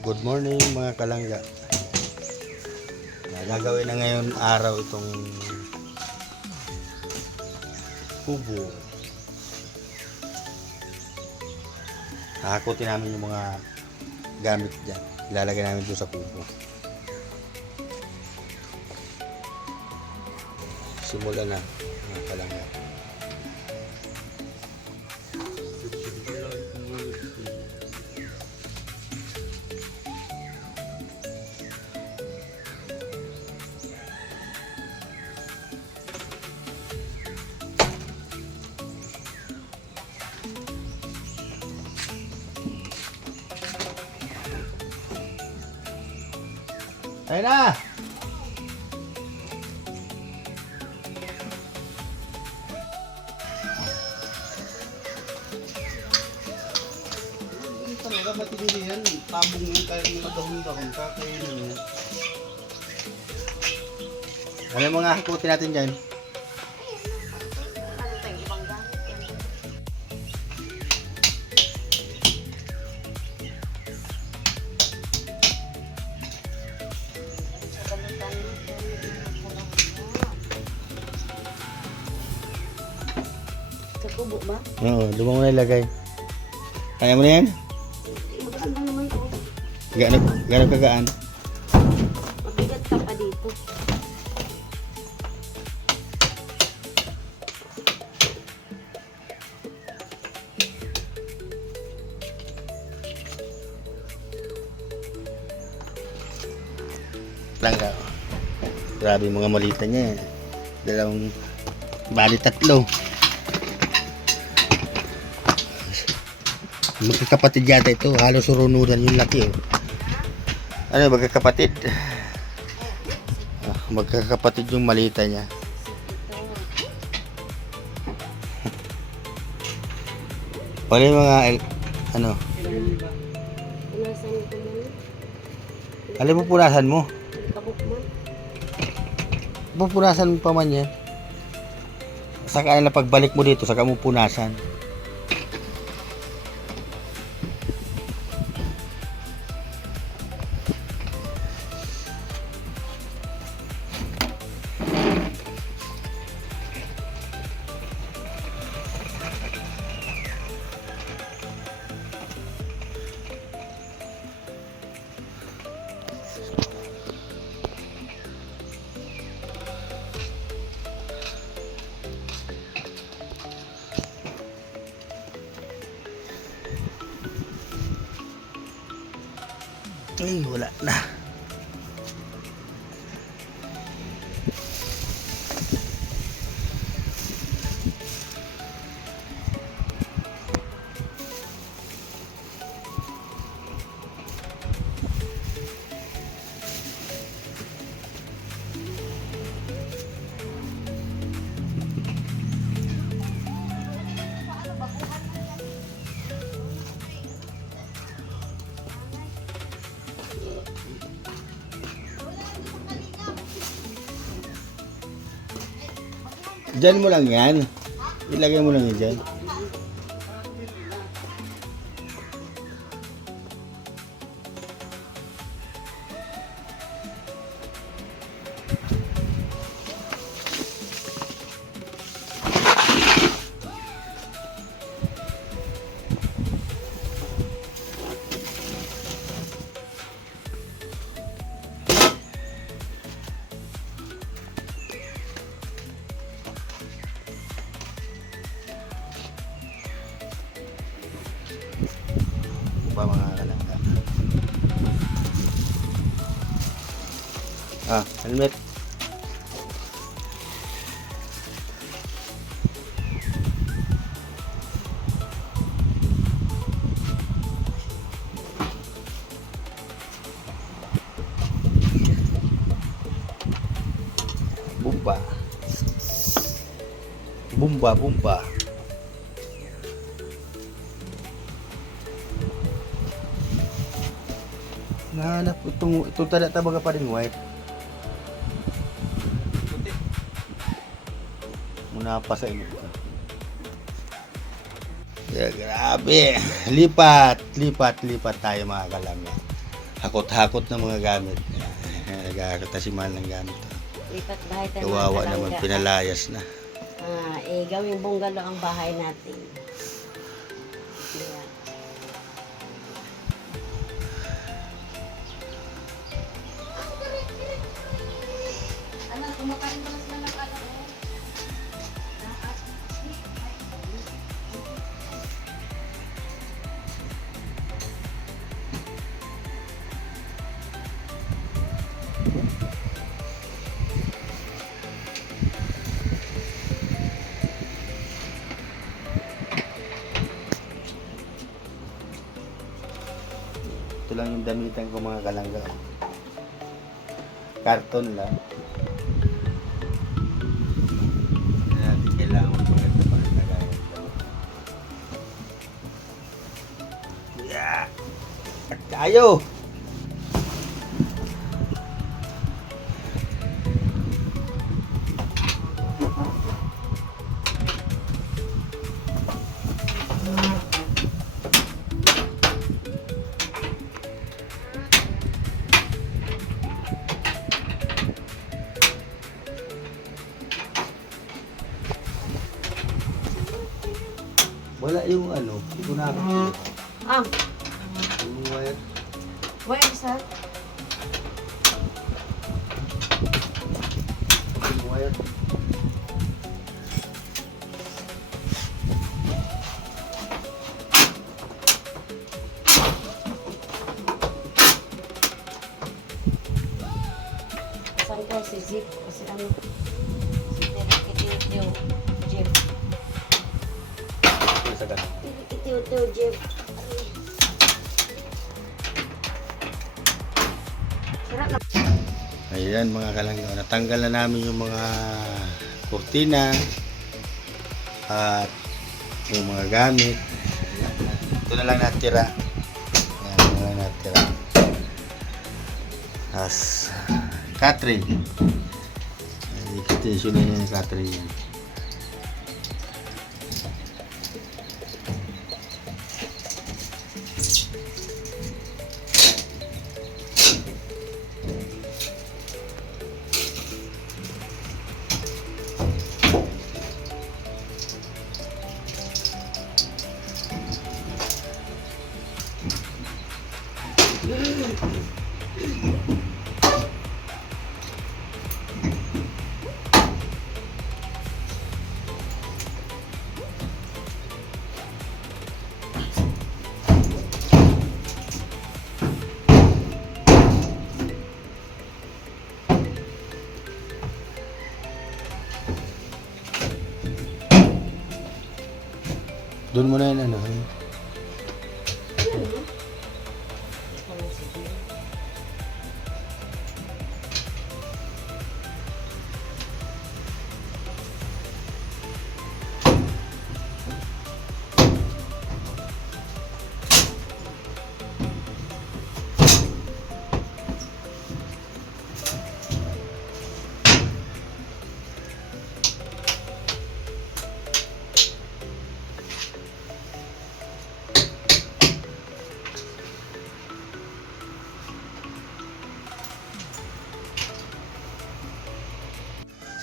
Good morning mga kalangga. Gagawin na ngayon araw itong kubo. Hakutin namin yung mga gamit dyan. Ilalagay namin doon sa kubo. Simulan na mga kalangga. Tayo na! Hindi talaga matindi yan. Tabong yan kahit mga dahon-dahon ka. Kaya yun. Ano yung mga hakutin natin dyan? Sa kubo ba? Oo, doon mo na ilagay. Kaya mo na yan? Magaan lang naman to. Gano'n kagaan? Mabigat ka pa dito. Langga. Grabe yung mga malita niya. Dalawang, bali tatlo. Magkakapatid yata ito. Halos surunudan yung laki. Oh. Ano, magkakapatid? Magkakapatid yung malita niya. Wala yung mga, ano, Punasan ko man. alam mo punasan mo? Kabuk man. Pupunasan mo pa man yan. Saka na pagbalik mo dito, saka mo punasan. Ay, wala na. Diyan mo lang yan. Ilagay mo lang yan dyan. Pa mga kalangga. Helmet. Bumba. Bumba. Nahanap itong tada baga pa rin white. Muna pa sa inyo. Yeah, grabe. Lipat tayo mga kalangga. hakot-hakot ng mga gamit. Nagkakatasiman ng gamit. Lipat bahay tayo. Kawawa mga naman, kalangga. pinalayas na. Gawing bungalow ang bahay natin. Kaya, Ito lang yung damitan ko mga kalangga. Karton lang. Hindi natin kailangan maganda pa ng kagayan. Yeah! At tayo! Wala yung ano, hindi ko nakakita. Yung wire. where is that? Yung wire. Saan ko si Zip? Kasi ano? Si Tio Jeff. Yung sa ganun. Tio Jeff. Sarap na. Ayan mga kalangga, natanggal na namin yung mga kurtina at yung mga gamit. Ayan, ito na lang natira. Ayan, ito na lang natira. As Catherine. Extension na yung Catherine yan. Doon mo na yun ano.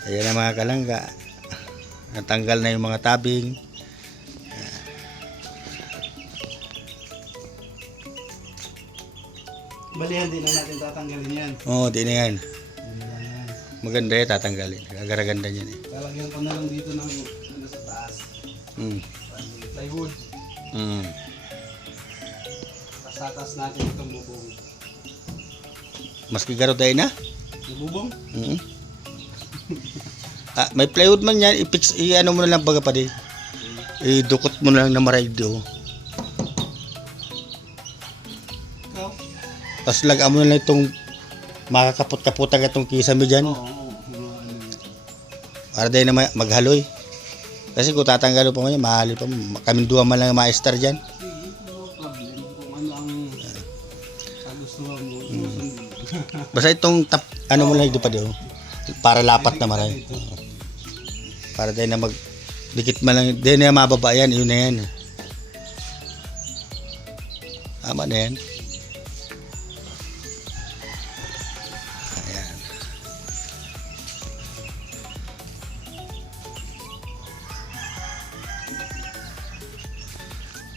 Ayan na mga kalangga. Natanggal na yung mga tabing. Balihan din na natin tatanggalin yan. Oo, di na yan. Hindi na yan. Maganda yan, tatanggalin. Agaraganda yan eh. Lalagyan ko na lang dito ng ano sa taas. Plywood. Tatas natin itong bubong. Maski garo tayo na? Yung bubong? May plywood man yan. I-ano mo na lang baga pa di. I-dukot mo na lang na maray do. Ikaw? Tapos lagyan mo na lang itong makakapot-kaputan itong kisame dyan. Oo. Para dahil na maghaloy. Kasi kung tatanggalo pa mo yan, mahali pa mo. Kaming duwa man lang maestar dyan. Sige, no problem. Kung ano ang kagustuhan mo, sundin. Basta itong ano mo lang ito pa doon. Para lapat na maray. Para dahil na dikit man lang. Dahil na mababa yan, yun na yan. Tama na yan.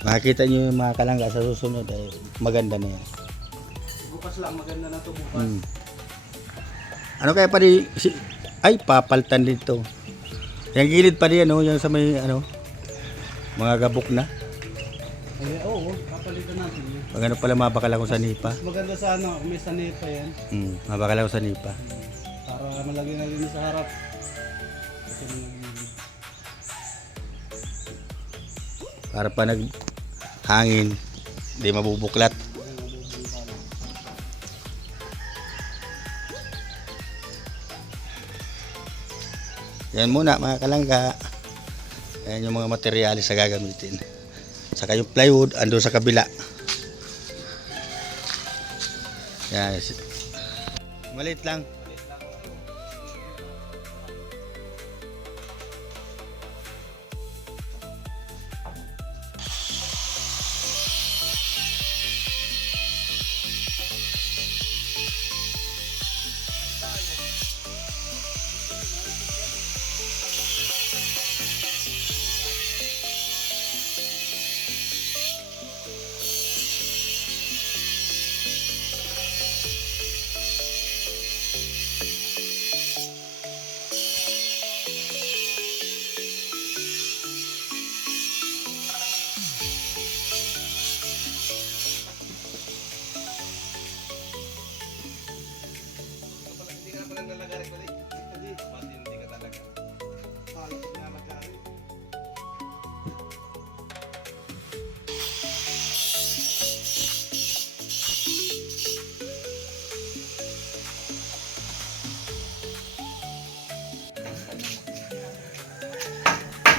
Makikita nyo yung mga kalangga sa susunod ay maganda na yan. Bukas lang, maganda na to bukas. Ano kaya pa di ay papaltan dito. Yung gilid pa di ano, yung sa may ano mga gabok na. Eh, oo, papalitan natin yun. Pag ano pala mabakal ako sa nipa. Maganda sa ano, may sanepa yan. Mabakal ako sa nipa. Para malagay na rin sa harap. Kasi Para pa nag hangin, di mabubuklat. Yan muna mga kalangga. Yan yung mga materyales na gagamitin. Saka yung plywood ando sa kabila. Yan. Maliit lang.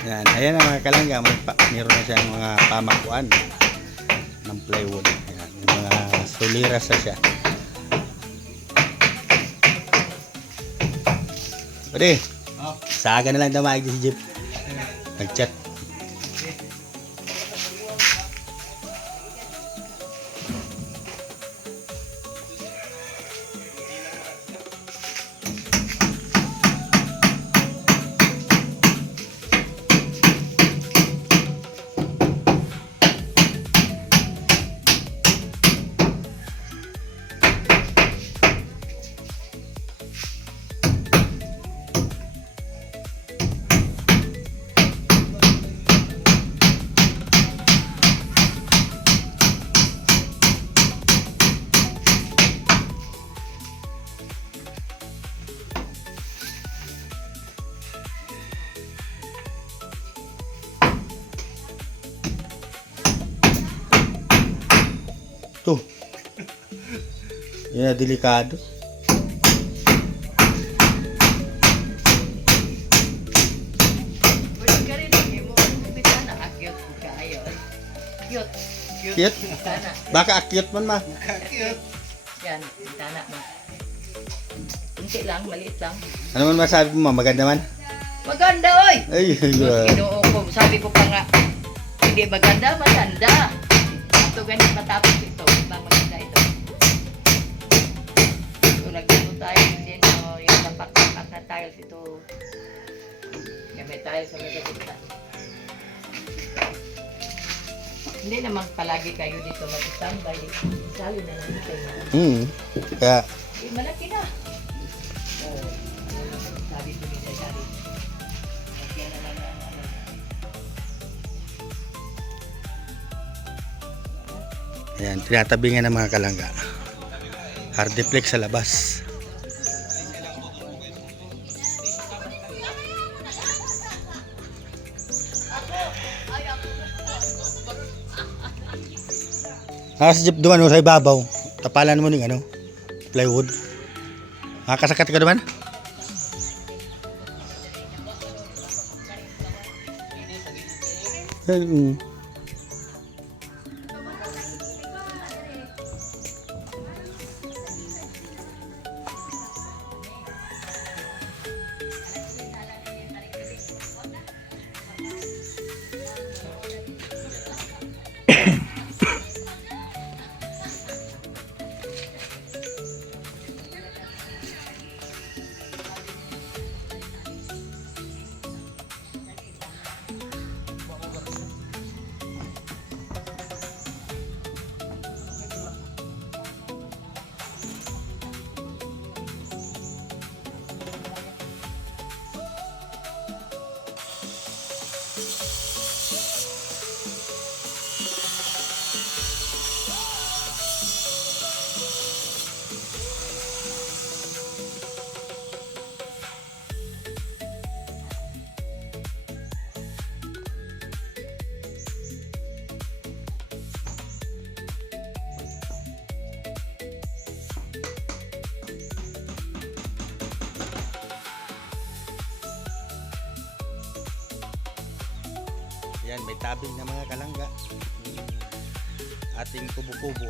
Yan, ayan ang mga kalangga, meron na siyang mga pamakuan ng plywood. Ayan, yung mga suliras na siya. Pwede, saga na lang damay si Jeep. Nag-chat. Tuh. Yan na delikado. Cute? Baka cute man ma. Cute. Yan, tana mo. Kunti lang, maliit lang. Ano man masabi mo ma? Maganda man? Maganda, oy! Ay, Ginoo ko, sabi ko pa nga, hindi maganda, maganda. Ito ganit matapos ito, ibang maganda ito. So, nagano tayo din, yung tapak-tapak na tiles ito. Yan, may tiles sa may gabita. Hindi naman palagi kayo dito mag-standby. Sali na lang kayo. Kaya, Malaki na. Oh, sabi ko nila sabi. Lagyan na lang ang ano. ayan, tinatabi nga ng mga kalangga. Hardiplex sa labas. Nasa jeep doon ano, sa ibabaw. Tapalan mo ng ano, plywood. Makakasakat ka naman? Ayan, may tabing na mga kalangga. Yung ating kubo-kubo.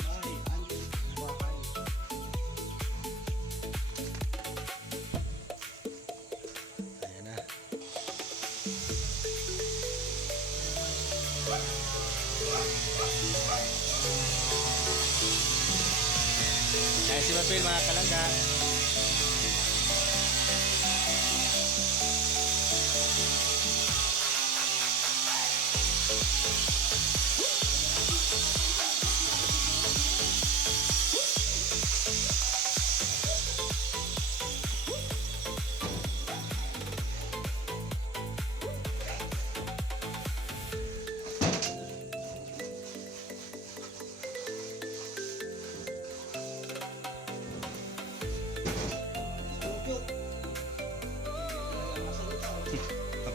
Ay, andi. Bakay. Ayan na. Ayan si Mapil mga kalangga.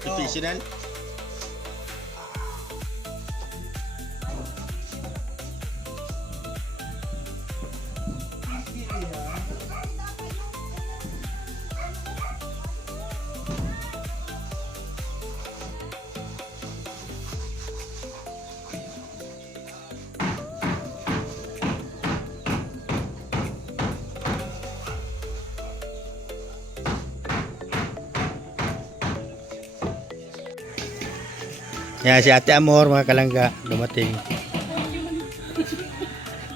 Professional. Yan si Ate Amor mga kalangga dumating.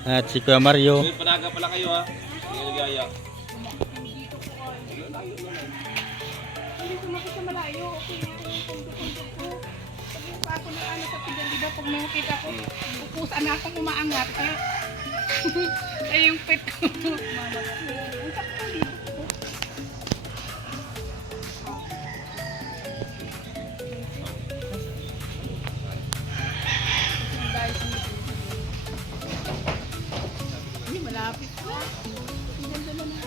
At si Kuya Mario. Panaga pala kayo ha. Hindi nagaya. Hindi sumakit sa malayo. Okay nga yung kondo-kondo ko. Sabi pa ako na ano sa pigan, di ba? Pag nakita ko, pupusan na akong umaangat. Kaya yung pet ko. Ang sakto dito ko. Hindi, malapit na. Ang ganda na ng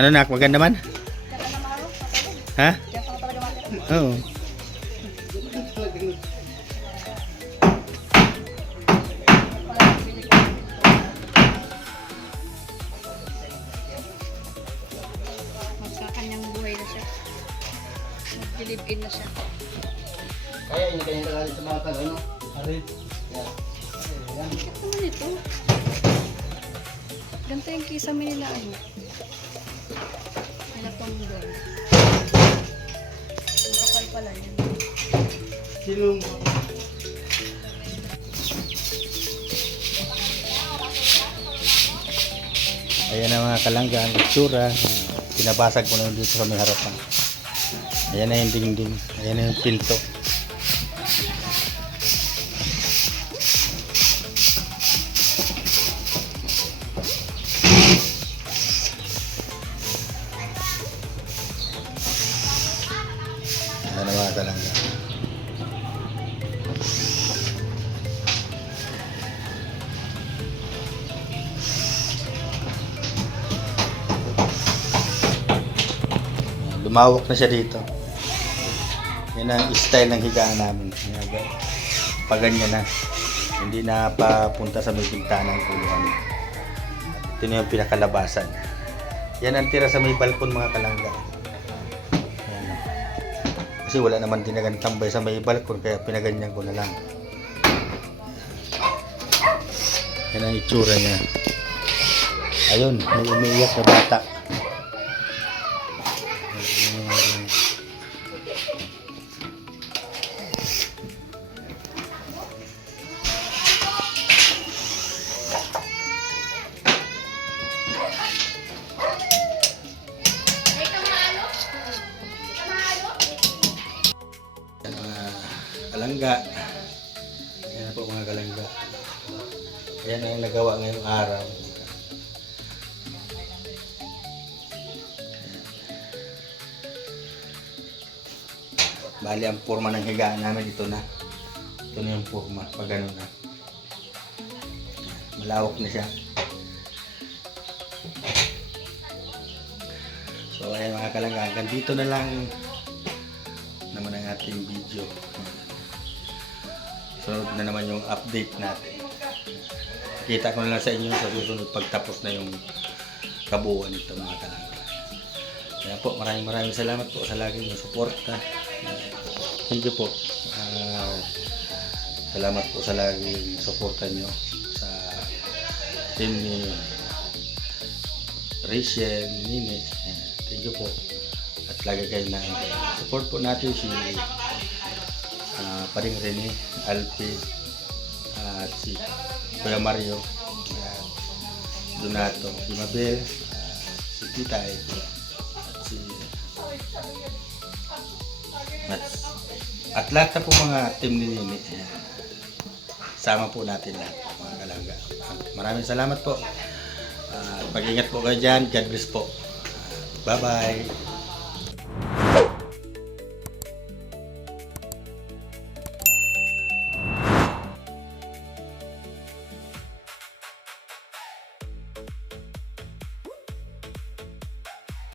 Ano nak, maganda man? Ha? Oo. magkakanyang buhay na siya. Mag-live-in na siya. Kaya hindi kayo nagalit sa mga ano? Arit. Bakit naman ito? Ganito yung kisame nila ano. Nila pang doon. Ang kapal pala yun. Silong. Ayan na mga kalangga ang itsura. Pinabasag ko na dito sa may harapan. Ayan na yung dingding. Ayan na yung pinto. Ayan na mga kalangga. Lumawak na siya dito. Yan ang style ng higaan namin. Paganyan na. Hindi na papunta sa may bintana ng kuluhan. Ito na yung pinakalabasan. Yan ang tira sa may balkon mga kalangga. Yan. Kasi wala naman dinagang tambay sa may balkon kaya pinaganyan ko na lang. Yan ang itsura niya. Ayun, may umiiyak na bata. Yan mga kalangga. Yan na po mga kalangga. Yan ang nagawa ngayong araw. Bali ang forma ng higaan namin ito na. Ito na yung forma, pag gano'n na. Malawak na siya. So ayan mga kalangga, hanggang dito na lang naman ang ating video. Sunod na naman yung update natin. Kita ko na lang sa inyo sa susunod pagtapos na yung kabuuan nito mga kalangga. Kaya po, maraming salamat po sa lagi yung suporta. Thank you po. Salamat po sa lagi yung suporta nyo sa team ni Rachel, Nini. Thank you po. At lagi kayo na support po natin si Paring Rene, Alpi, at si Kuya Mario, Donato, si Mabel, si Titay, at lahat na po mga team ni Nini. Sama po natin lahat mga kalangga. Maraming salamat po. Pag-ingat po kayo dyan. God bless po. Bye bye.